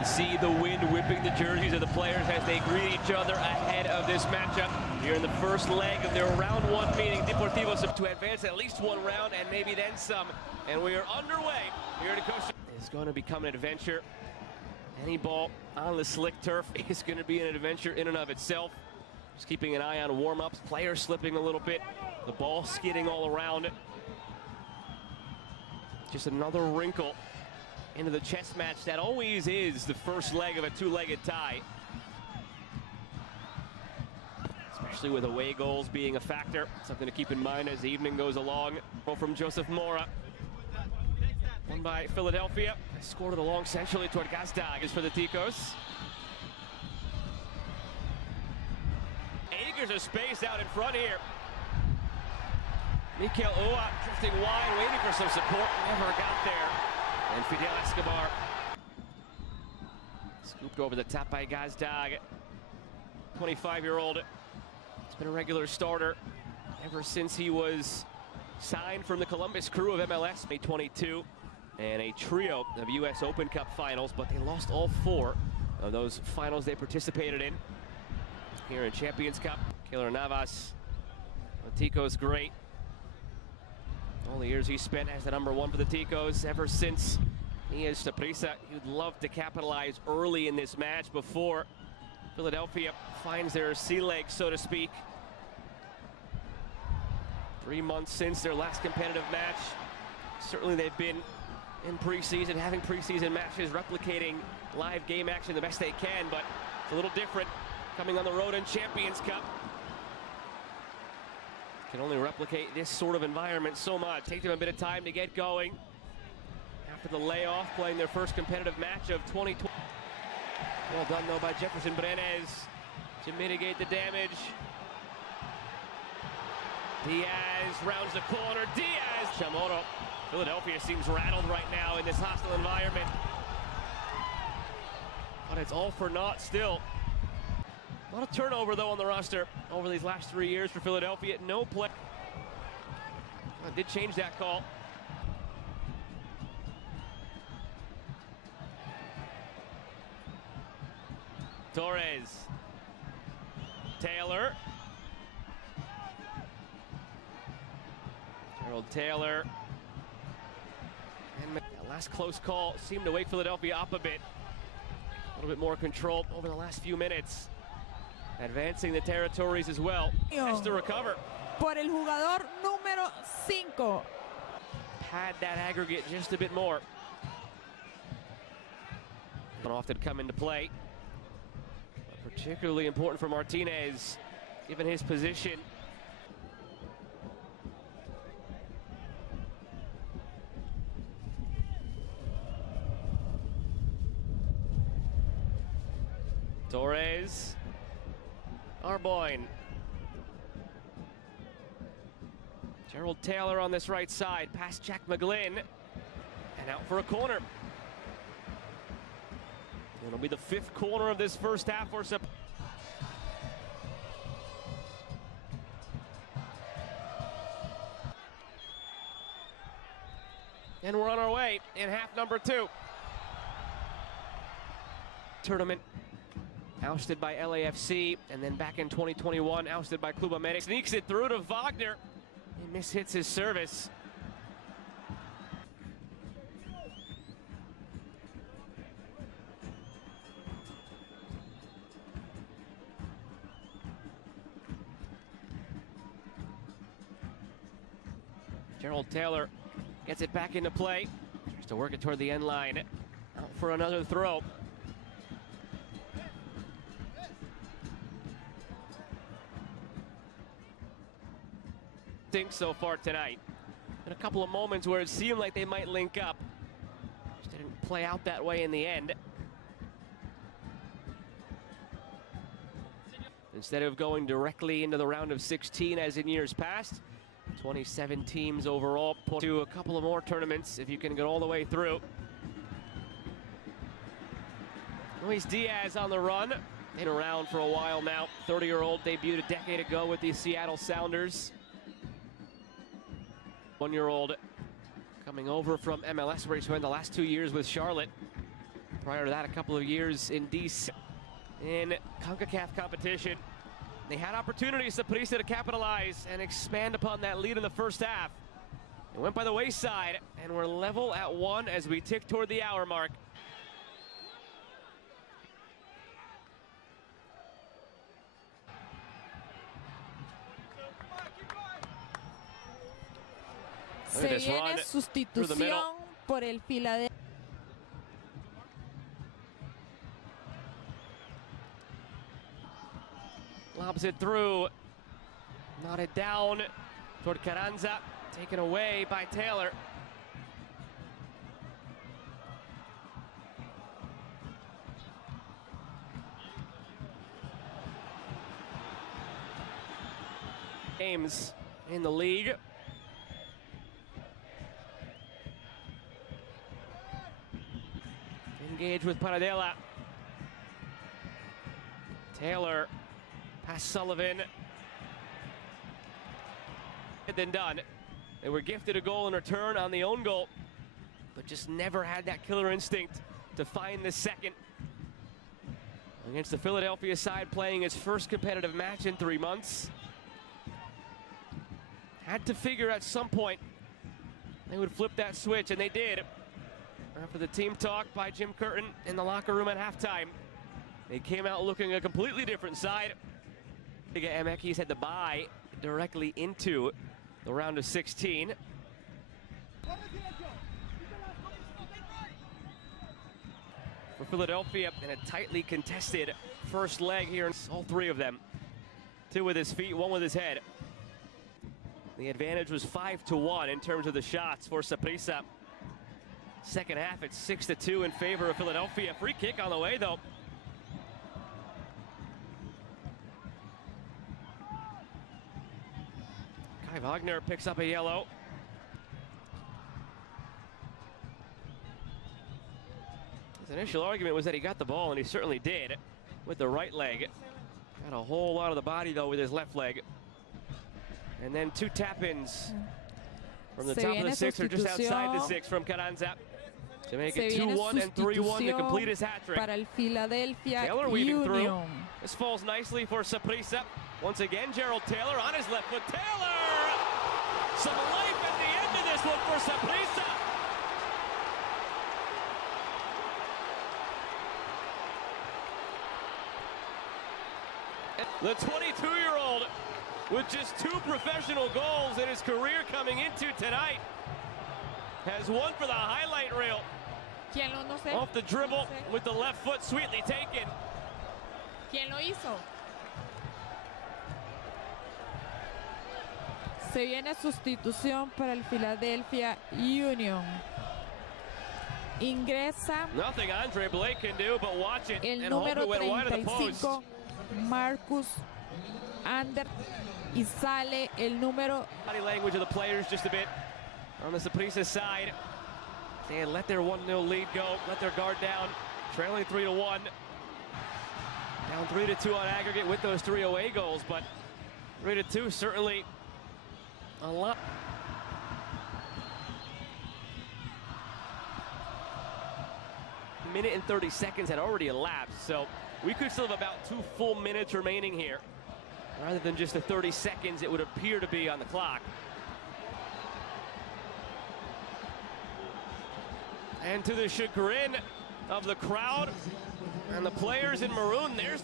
can see the wind whipping the jerseys of the players as they greet each other ahead of this matchup. Here in the first leg of their round one meeting, Deportivos to advance at least one round and maybe then some. And we are underway here in Costa. It's going to become an adventure. Any ball on the slick turf is going to be an adventure in and of itself. Just keeping an eye on warm-ups, players slipping a little bit, the ball skidding all around. Just another wrinkle into the chess match that always is the first leg of a two-legged tie. Especially with away goals being a factor. Something to keep in mind as the evening goes along. From Joseph Mora. Won by Philadelphia. Scored it along centrally toward Gazdag is for the Ticos. Acres of space out in front here. Mikel Ua drifting wide, waiting for some support. Never got there. And Fidel Escobar scooped over the top by Gazdag. 25-year-old. He's been a regular starter ever since he was signed from the Columbus Crew of MLS, May 22. And a trio of U.S. Open Cup finals, but they lost all four of those finals they participated in. Here in Champions Cup, Keylor Navas, the Ticos great. All the years he spent as the #1 for the Ticos ever since he is Saprissa. He would love to capitalize early in this match before Philadelphia finds their sea legs, so to speak. 3 months since their last competitive match. Certainly they've been in preseason, having preseason matches, replicating live game action the best they can, but it's a little different coming on the road in Champions Cup. Can only replicate this sort of environment so much. Take them a bit of time to get going. After the layoff, playing their first competitive match of 2020. Well done though by Jefferson Brenes to mitigate the damage. Diaz rounds the corner, Diaz! Chamorro. Philadelphia seems rattled right now in this hostile environment. But it's all for naught still. A lot of turnover though on the roster over these last 3 years for Philadelphia. No play. Did change that call. Torres. Taylor. Gerald Taylor. And that last close call seemed to wake Philadelphia up a bit. A little bit more control over the last few minutes. Advancing the territories as well. Has to recover. Por el jugador número 5. Pad that aggregate just a bit more. Don't often come into play. But particularly important for Martinez, given his position. Torres, Arboin, Gerald Taylor on this right side, past Jack McGlynn, and out for a corner. It'll be the 5th corner of this first half or so. And we're on our way in half number 2. Tournament. Ousted by LAFC, and then back in 2021, ousted by Club America. Sneaks it through to Wagner. He mishits his service. Gerald Taylor gets it back into play. Tries to work it toward the end line. Out for another throw. So far tonight. And a couple of moments where it seemed like they might link up. Just didn't play out that way in the end. Instead of going directly into the round of 16 as in years past, 27 teams overall. To a couple of more tournaments if you can get all the way through. Luis Diaz on the run. Been around for a while now. 30-year-old debuted a decade ago with the Seattle Sounders. 1-year-old coming over from MLS where he spent the last 2 years with Charlotte. Prior to that, a couple of years in DC in CONCACAF competition. They had opportunities, Saprissa, to capitalize and expand upon that lead in the first half. It went by the wayside, and we're level at 1 as we tick toward the hour mark. Se viene sustitución por el Filadelfia. Lobs it through, nodded down toward Carranza, taken away by Taylor. Games in the league. Engage with Paradela. Taylor. Past Sullivan. Then done. They were gifted a goal in return on the own goal, but just never had that killer instinct to find the second. Against the Philadelphia side playing its first competitive match in 3 months. Had to figure at some point they would flip that switch, and they did. After the team talk by Jim Curtin in the locker room at halftime, they came out looking a completely different side. Emekis had to buy directly into the round of 16. For Philadelphia in a tightly contested first leg here, all 3 of them. 2 with his feet, 1 with his head. The advantage was 5-1 in terms of the shots for Saprissa. Second half, it's 6-2 in favor of Philadelphia. Free kick on the way, though. Kai Wagner picks up a yellow. His initial argument was that he got the ball, and he certainly did with the right leg. Got a whole lot of the body, though, with his left leg. And then 2 tap-ins from the top of the 6 or just outside the 6 from Carranza to make it 2-1 and 3-1 to complete his hat-trick. Para el Philadelphia Taylor weaving through. Union. This falls nicely for Saprissa. Once again, Gerald Taylor on his left foot. Taylor! Some life at the end of this one for Saprissa. The 22-year-old with just 2 professional goals in his career coming into tonight has one for the highlight reel. ¿Quién lo no sé? Off the dribble with the left foot, sweetly taken. ¿Quién lo hizo? Se viene sustitución para el Philadelphia Union. Ingresa Nothing Andre Blake can do but watch it el and hope número it went wide of the post. 35, Marcus Ander, y sale el número. Body language of the players just a bit on the Saprissa side. They had let their 1-0 lead go, let their guard down, trailing 3-1. Down 3-2 on aggregate with those 3 away goals, but 3-2 certainly a lot. Minute and 30 seconds had already elapsed, so we could still have about 2 full minutes remaining here, rather than just the 30 seconds it would appear to be on the clock. And to the chagrin of the crowd and the players in maroon, there's